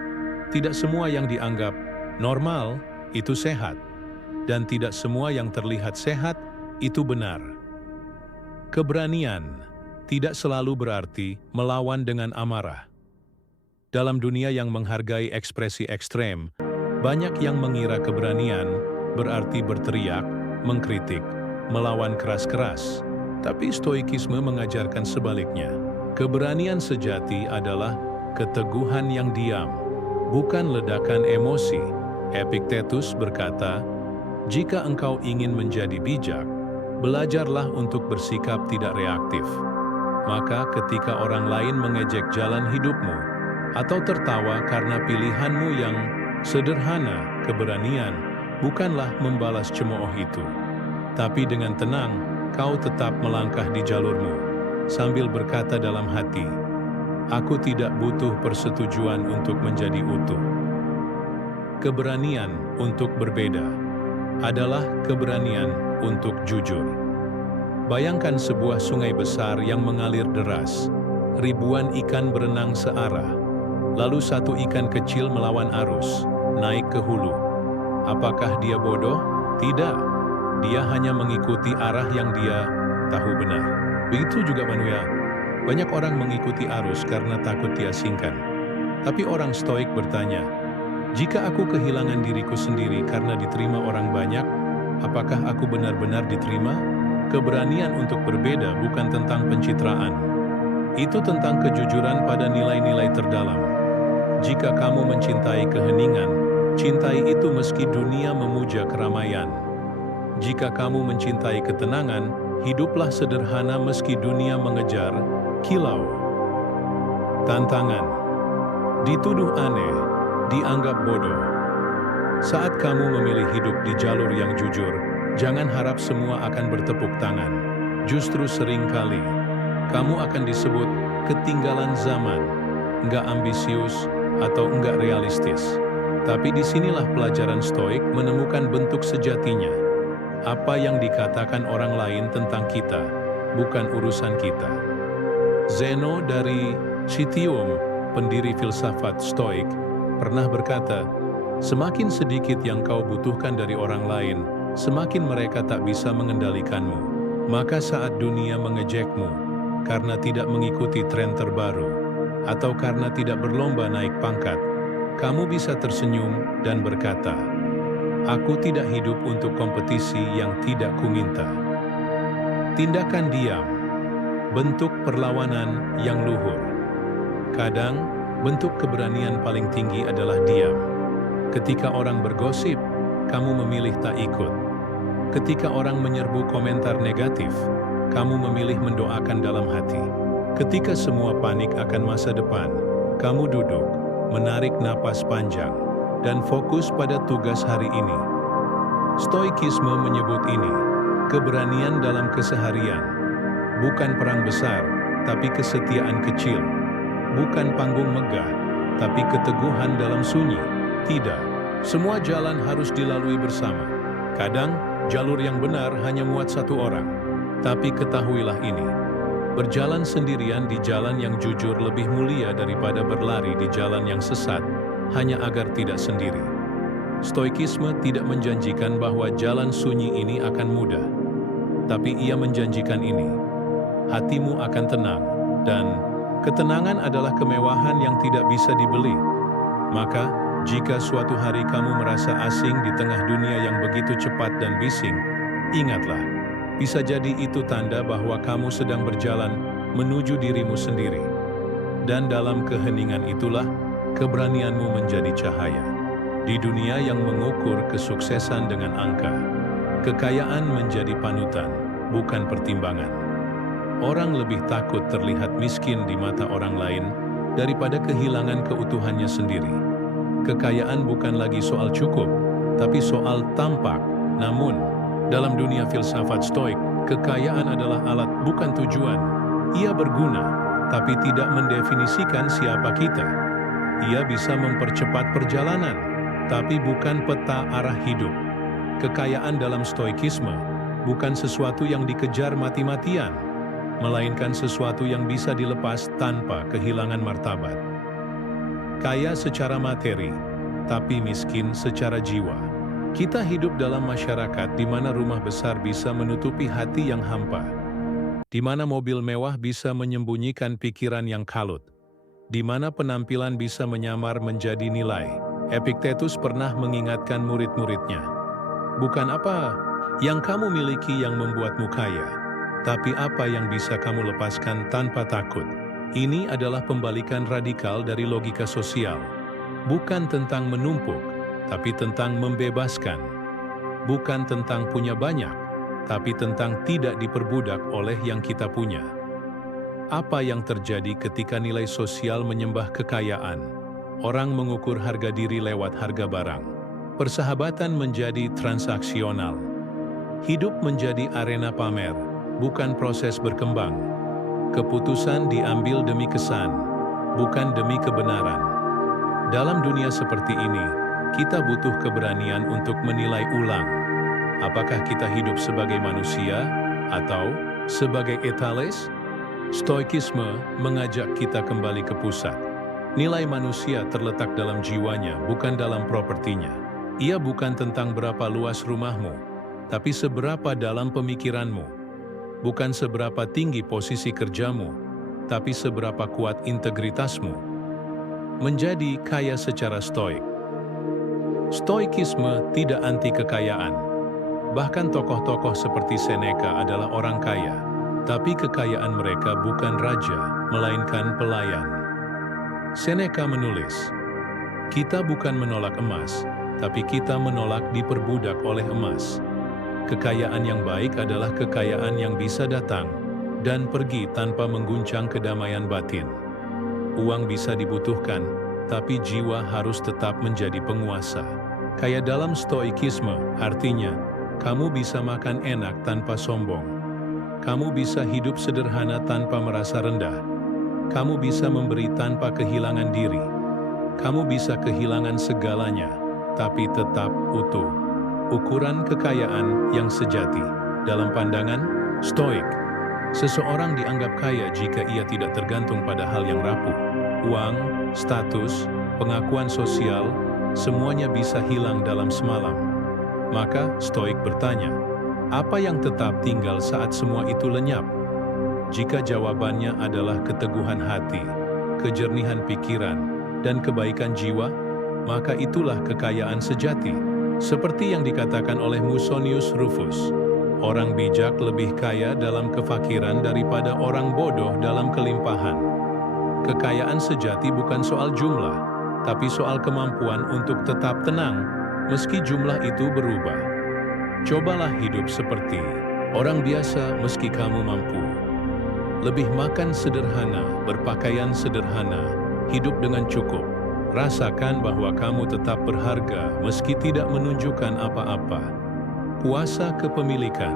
tidak semua yang dianggap normal itu sehat, dan tidak semua yang terlihat sehat itu benar. Keberanian tidak selalu berarti melawan dengan amarah. Dalam dunia yang menghargai ekspresi ekstrem, banyak yang mengira keberanian berarti berteriak, mengkritik, melawan keras-keras. Tapi Stoikisme mengajarkan sebaliknya. Keberanian sejati adalah keteguhan yang diam, bukan ledakan emosi. Epictetus berkata, jika engkau ingin menjadi bijak, belajarlah untuk bersikap tidak reaktif. Maka ketika orang lain mengejek jalan hidupmu, atau tertawa karena pilihanmu yang sederhana, keberanian bukanlah membalas cemooh itu. Tapi dengan tenang, kau tetap melangkah di jalurmu, sambil berkata dalam hati, aku tidak butuh persetujuan untuk menjadi utuh. Keberanian untuk berbeda adalah keberanian untuk jujur. Bayangkan sebuah sungai besar yang mengalir deras, ribuan ikan berenang searah, lalu satu ikan kecil melawan arus, naik ke hulu. Apakah dia bodoh? Tidak. Dia hanya mengikuti arah yang dia tahu benar. Begitu juga manusia. Banyak orang mengikuti arus karena takut diasingkan. Tapi orang Stoik bertanya, jika aku kehilangan diriku sendiri karena diterima orang banyak, apakah aku benar-benar diterima? Keberanian untuk berbeda bukan tentang pencitraan. Itu tentang kejujuran pada nilai-nilai terdalam. Jika kamu mencintai keheningan, cintai itu meski dunia memuja keramaian. Jika kamu mencintai ketenangan, hiduplah sederhana meski dunia mengejar kilau. Tantangan. Dituduh aneh, dianggap bodoh. Saat kamu memilih hidup di jalur yang jujur, jangan harap semua akan bertepuk tangan. Justru seringkali, kamu akan disebut ketinggalan zaman, enggak ambisius, atau enggak realistis. Tapi disinilah pelajaran Stoik menemukan bentuk sejatinya. Apa yang dikatakan orang lain tentang kita, bukan urusan kita. Zeno dari Citium, pendiri filsafat Stoik, pernah berkata, semakin sedikit yang kau butuhkan dari orang lain, semakin mereka tak bisa mengendalikanmu. Maka saat dunia mengejekmu, karena tidak mengikuti tren terbaru, atau karena tidak berlomba naik pangkat, kamu bisa tersenyum dan berkata, aku tidak hidup untuk kompetisi yang tidak kuminta. Tindakan diam, bentuk perlawanan yang luhur. Kadang, bentuk keberanian paling tinggi adalah diam. Ketika orang bergosip, kamu memilih tak ikut. Ketika orang menyerbu komentar negatif, kamu memilih mendoakan dalam hati. Ketika semua panik akan masa depan, kamu duduk, menarik napas panjang, dan fokus pada tugas hari ini. Stoikisme menyebut ini, keberanian dalam keseharian. Bukan perang besar, tapi kesetiaan kecil. Bukan panggung megah, tapi keteguhan dalam sunyi. Tidak, semua jalan harus dilalui bersama. Kadang, jalur yang benar hanya muat satu orang. Tapi ketahuilah ini, berjalan sendirian di jalan yang jujur lebih mulia daripada berlari di jalan yang sesat, hanya agar tidak sendiri. Stoikisme tidak menjanjikan bahwa jalan sunyi ini akan mudah. Tapi ia menjanjikan ini, hatimu akan tenang, dan ketenangan adalah kemewahan yang tidak bisa dibeli. Maka, jika suatu hari kamu merasa asing di tengah dunia yang begitu cepat dan bising, ingatlah, bisa jadi itu tanda bahwa kamu sedang berjalan menuju dirimu sendiri. Dan dalam keheningan itulah, keberanianmu menjadi cahaya. Di dunia yang mengukur kesuksesan dengan angka, kekayaan menjadi panutan, bukan pertimbangan. Orang lebih takut terlihat miskin di mata orang lain daripada kehilangan keutuhannya sendiri. Kekayaan bukan lagi soal cukup, tapi soal tampak. Namun, dalam dunia filsafat Stoik, kekayaan adalah alat bukan tujuan. Ia berguna, tapi tidak mendefinisikan siapa kita. Ia bisa mempercepat perjalanan, tapi bukan peta arah hidup. Kekayaan dalam Stoikisme bukan sesuatu yang dikejar mati-matian, melainkan sesuatu yang bisa dilepas tanpa kehilangan martabat. Kaya secara materi, tapi miskin secara jiwa. Kita hidup dalam masyarakat di mana rumah besar bisa menutupi hati yang hampa, di mana mobil mewah bisa menyembunyikan pikiran yang kalut, di mana penampilan bisa menyamar menjadi nilai. Epictetus pernah mengingatkan murid-muridnya, bukan apa yang kamu miliki yang membuatmu kaya, tapi apa yang bisa kamu lepaskan tanpa takut. Ini adalah pembalikan radikal dari logika sosial. Bukan tentang menumpuk, tapi tentang membebaskan. Bukan tentang punya banyak, tapi tentang tidak diperbudak oleh yang kita punya. Apa yang terjadi ketika nilai sosial menyembah kekayaan? Orang mengukur harga diri lewat harga barang. Persahabatan menjadi transaksional. Hidup menjadi arena pamer, bukan proses berkembang. Keputusan diambil demi kesan, bukan demi kebenaran. Dalam dunia seperti ini, kita butuh keberanian untuk menilai ulang. Apakah kita hidup sebagai manusia atau sebagai etales? Stoikisme mengajak kita kembali ke pusat. Nilai manusia terletak dalam jiwanya, bukan dalam propertinya. Ia bukan tentang berapa luas rumahmu, tapi seberapa dalam pemikiranmu. Bukan seberapa tinggi posisi kerjamu, tapi seberapa kuat integritasmu. Menjadi kaya secara stoik. Stoikisme tidak anti kekayaan. Bahkan tokoh-tokoh seperti Seneca adalah orang kaya, tapi kekayaan mereka bukan raja, melainkan pelayan. Seneca menulis, "Kita bukan menolak emas, tapi kita menolak diperbudak oleh emas." Kekayaan yang baik adalah kekayaan yang bisa datang dan pergi tanpa mengguncang kedamaian batin. Uang bisa dibutuhkan, tapi jiwa harus tetap menjadi penguasa. Kaya dalam stoikisme, artinya, kamu bisa makan enak tanpa sombong. Kamu bisa hidup sederhana tanpa merasa rendah. Kamu bisa memberi tanpa kehilangan diri. Kamu bisa kehilangan segalanya, tapi tetap utuh. Ukuran kekayaan yang sejati. Dalam pandangan Stoik, seseorang dianggap kaya jika ia tidak tergantung pada hal yang rapuh. Uang, status, pengakuan sosial, semuanya bisa hilang dalam semalam. Maka Stoik bertanya, apa yang tetap tinggal saat semua itu lenyap? Jika jawabannya adalah keteguhan hati, kejernihan pikiran, dan kebaikan jiwa, maka itulah kekayaan sejati. Seperti yang dikatakan oleh Musonius Rufus, orang bijak lebih kaya dalam kefakiran daripada orang bodoh dalam kelimpahan. Kekayaan sejati bukan soal jumlah, tapi soal kemampuan untuk tetap tenang, meski jumlah itu berubah. Cobalah hidup seperti orang biasa meski kamu mampu. Lebih makan sederhana, berpakaian sederhana, hidup dengan cukup. Rasakan bahwa kamu tetap berharga meski tidak menunjukkan apa-apa. Puasa kepemilikan.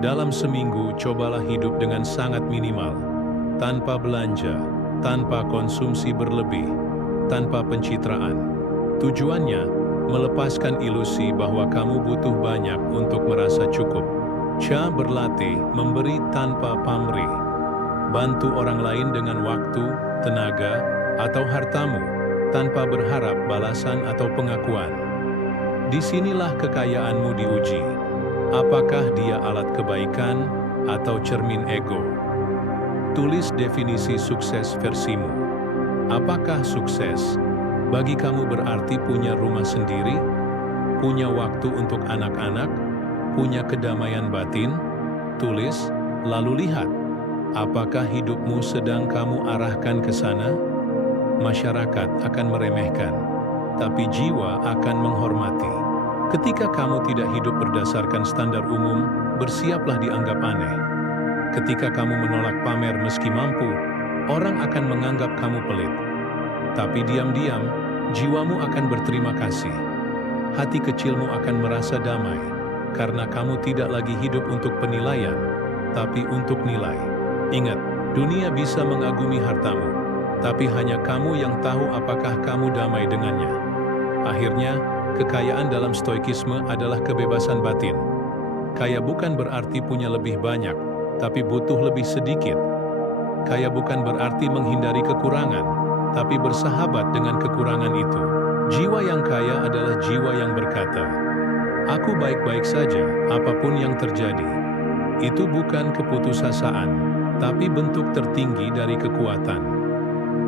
Dalam seminggu, cobalah hidup dengan sangat minimal. Tanpa belanja, tanpa konsumsi berlebih, tanpa pencitraan. Tujuannya, melepaskan ilusi bahwa kamu butuh banyak untuk merasa cukup. Berlatih memberi tanpa pamrih. Bantu orang lain dengan waktu, tenaga, atau hartamu, tanpa berharap balasan atau pengakuan. Disinilah kekayaanmu diuji. Apakah dia alat kebaikan atau cermin ego? Tulis definisi sukses versimu. Apakah sukses bagi kamu berarti punya rumah sendiri, punya waktu untuk anak-anak, punya kedamaian batin? Tulis, lalu lihat, apakah hidupmu sedang kamu arahkan ke sana? Masyarakat akan meremehkan, tapi jiwa akan menghormati. Ketika kamu tidak hidup berdasarkan standar umum, bersiaplah dianggap aneh. Ketika kamu menolak pamer meski mampu, orang akan menganggap kamu pelit. Tapi diam-diam, jiwamu akan berterima kasih. Hati kecilmu akan merasa damai, karena kamu tidak lagi hidup untuk penilaian, tapi untuk nilai. Ingat, dunia bisa mengagumi hartamu, tapi hanya kamu yang tahu apakah kamu damai dengannya. Akhirnya, kekayaan dalam stoikisme adalah kebebasan batin. Kaya bukan berarti punya lebih banyak, tapi butuh lebih sedikit. Kaya bukan berarti menghindari kekurangan, tapi bersahabat dengan kekurangan itu. Jiwa yang kaya adalah jiwa yang berkata, "Aku baik-baik saja, apapun yang terjadi." Itu bukan keputusasaan, tapi bentuk tertinggi dari kekuatan.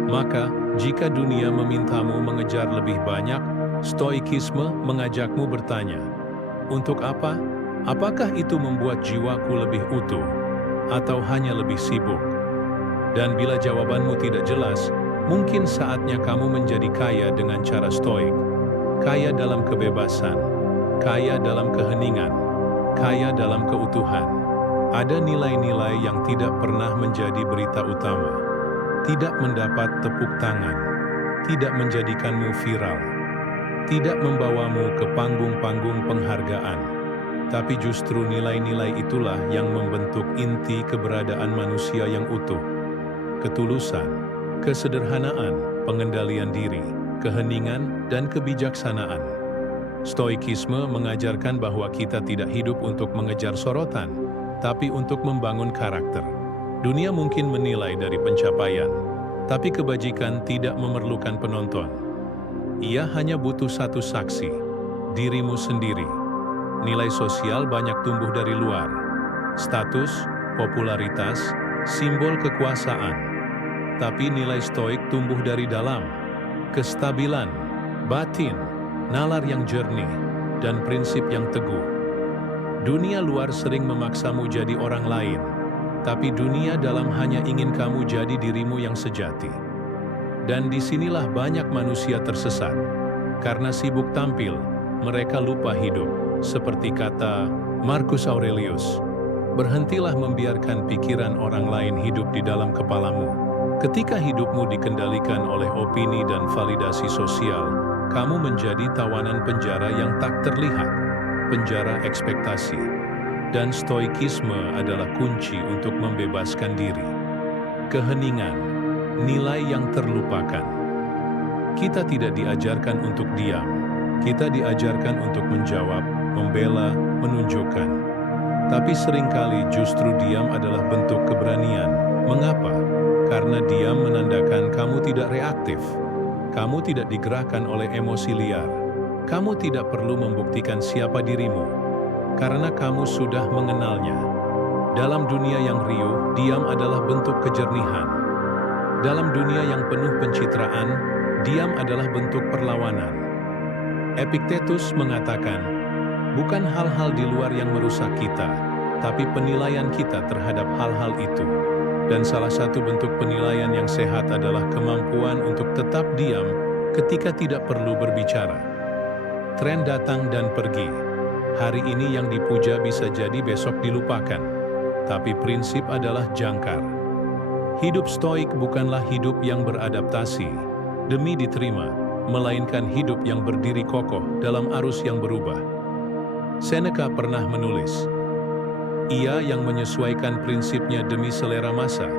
Maka, jika dunia memintamu mengejar lebih banyak, stoikisme mengajakmu bertanya, untuk apa? Apakah itu membuat jiwaku lebih utuh, atau hanya lebih sibuk? Dan bila jawabanmu tidak jelas, mungkin saatnya kamu menjadi kaya dengan cara stoik. Kaya dalam kebebasan, kaya dalam keheningan, kaya dalam keutuhan. Ada nilai-nilai yang tidak pernah menjadi berita utama, tidak mendapat tepuk tangan, tidak menjadikanmu viral, tidak membawamu ke panggung-panggung penghargaan, tapi justru nilai-nilai itulah yang membentuk inti keberadaan manusia yang utuh. Ketulusan, kesederhanaan, pengendalian diri, keheningan, dan kebijaksanaan. Stoikisme mengajarkan bahwa kita tidak hidup untuk mengejar sorotan, tapi untuk membangun karakter. Dunia mungkin menilai dari pencapaian, tapi kebajikan tidak memerlukan penonton. Ia hanya butuh satu saksi, dirimu sendiri. Nilai sosial banyak tumbuh dari luar. Status, popularitas, simbol kekuasaan. Tapi nilai stoik tumbuh dari dalam. Kestabilan, batin, nalar yang jernih, dan prinsip yang teguh. Dunia luar sering memaksamu jadi orang lain, tapi dunia dalam hanya ingin kamu jadi dirimu yang sejati. Dan disinilah banyak manusia tersesat. Karena sibuk tampil, mereka lupa hidup. Seperti kata Marcus Aurelius, berhentilah membiarkan pikiran orang lain hidup di dalam kepalamu. Ketika hidupmu dikendalikan oleh opini dan validasi sosial, kamu menjadi tawanan penjara yang tak terlihat, penjara ekspektasi. Dan stoikisme adalah kunci untuk membebaskan diri. Keheningan, nilai yang terlupakan. Kita tidak diajarkan untuk diam, kita diajarkan untuk menjawab, membela, menunjukkan. Tapi seringkali justru diam adalah bentuk keberanian. Mengapa? Karena diam menandakan kamu tidak reaktif. Kamu tidak digerakkan oleh emosi liar. Kamu tidak perlu membuktikan siapa dirimu, karena kamu sudah mengenalnya. Dalam dunia yang riuh, diam adalah bentuk kejernihan. Dalam dunia yang penuh pencitraan, diam adalah bentuk perlawanan. Epictetus mengatakan, bukan hal-hal di luar yang merusak kita, tapi penilaian kita terhadap hal-hal itu. Dan salah satu bentuk penilaian yang sehat adalah kemampuan untuk tetap diam ketika tidak perlu berbicara. Tren datang dan pergi. Hari ini yang dipuja bisa jadi besok dilupakan. Tapi prinsip adalah jangkar. Hidup stoik bukanlah hidup yang beradaptasi demi diterima, melainkan hidup yang berdiri kokoh dalam arus yang berubah. Seneca pernah menulis, ia yang menyesuaikan prinsipnya demi selera masa,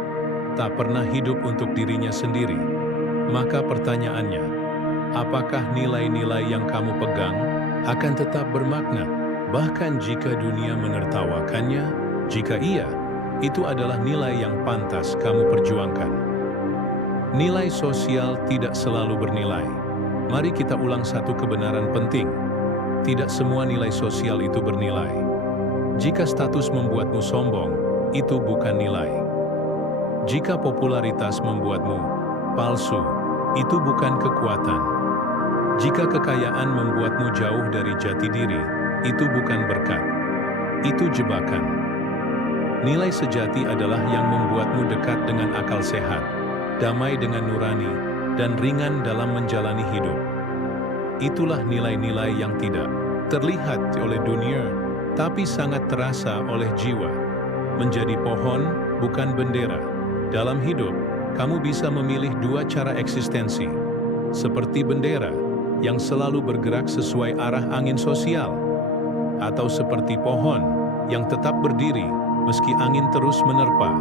tak pernah hidup untuk dirinya sendiri. Maka pertanyaannya, apakah nilai-nilai yang kamu pegang akan tetap bermakna, bahkan jika dunia menertawakannya? Jika iya, itu adalah nilai yang pantas kamu perjuangkan. Nilai sosial tidak selalu bernilai. Mari kita ulang satu kebenaran penting. Tidak semua nilai sosial itu bernilai. Jika status membuatmu sombong, itu bukan nilai. Jika popularitas membuatmu palsu, itu bukan kekuatan. Jika kekayaan membuatmu jauh dari jati diri, itu bukan berkat. Itu jebakan. Nilai sejati adalah yang membuatmu dekat dengan akal sehat, damai dengan nurani, dan ringan dalam menjalani hidup. Itulah nilai-nilai yang tidak terlihat oleh dunia, tapi sangat terasa oleh jiwa. Menjadi pohon, bukan bendera. Dalam hidup, kamu bisa memilih dua cara eksistensi. Seperti bendera, yang selalu bergerak sesuai arah angin sosial. Atau seperti pohon, yang tetap berdiri, meski angin terus menerpa.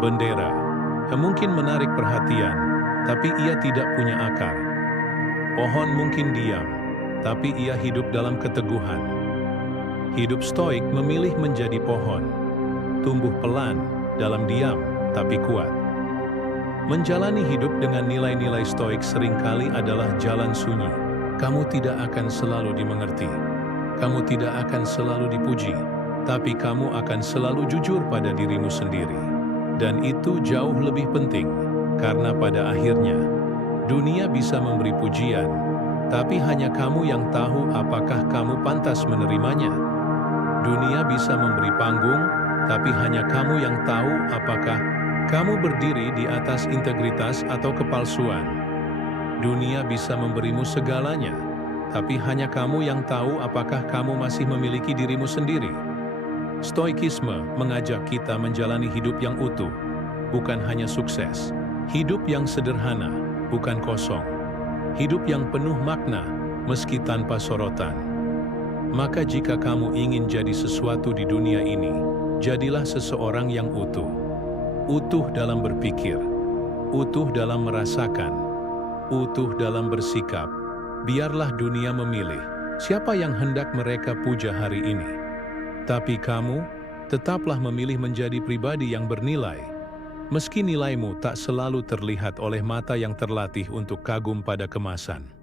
Bendera mungkin menarik perhatian, tapi ia tidak punya akar. Pohon mungkin diam, tapi ia hidup dalam keteguhan. Hidup stoik memilih menjadi pohon, tumbuh pelan, dalam diam, tapi kuat. Menjalani hidup dengan nilai-nilai stoik seringkali adalah jalan sunyi. Kamu tidak akan selalu dimengerti, kamu tidak akan selalu dipuji, tapi kamu akan selalu jujur pada dirimu sendiri. Dan itu jauh lebih penting, karena pada akhirnya, dunia bisa memberi pujian, tapi hanya kamu yang tahu apakah kamu pantas menerimanya. Dunia bisa memberi panggung, tapi hanya kamu yang tahu apakah kamu berdiri di atas integritas atau kepalsuan. Dunia bisa memberimu segalanya, tapi hanya kamu yang tahu apakah kamu masih memiliki dirimu sendiri. Stoikisme mengajak kita menjalani hidup yang utuh, bukan hanya sukses. Hidup yang sederhana, bukan kosong. Hidup yang penuh makna, meski tanpa sorotan. Maka jika kamu ingin jadi sesuatu di dunia ini, jadilah seseorang yang utuh. Utuh dalam berpikir, utuh dalam merasakan, utuh dalam bersikap. Biarlah dunia memilih siapa yang hendak mereka puja hari ini. Tapi kamu, tetaplah memilih menjadi pribadi yang bernilai. Meski nilaimu tak selalu terlihat oleh mata yang terlatih untuk kagum pada kemasan.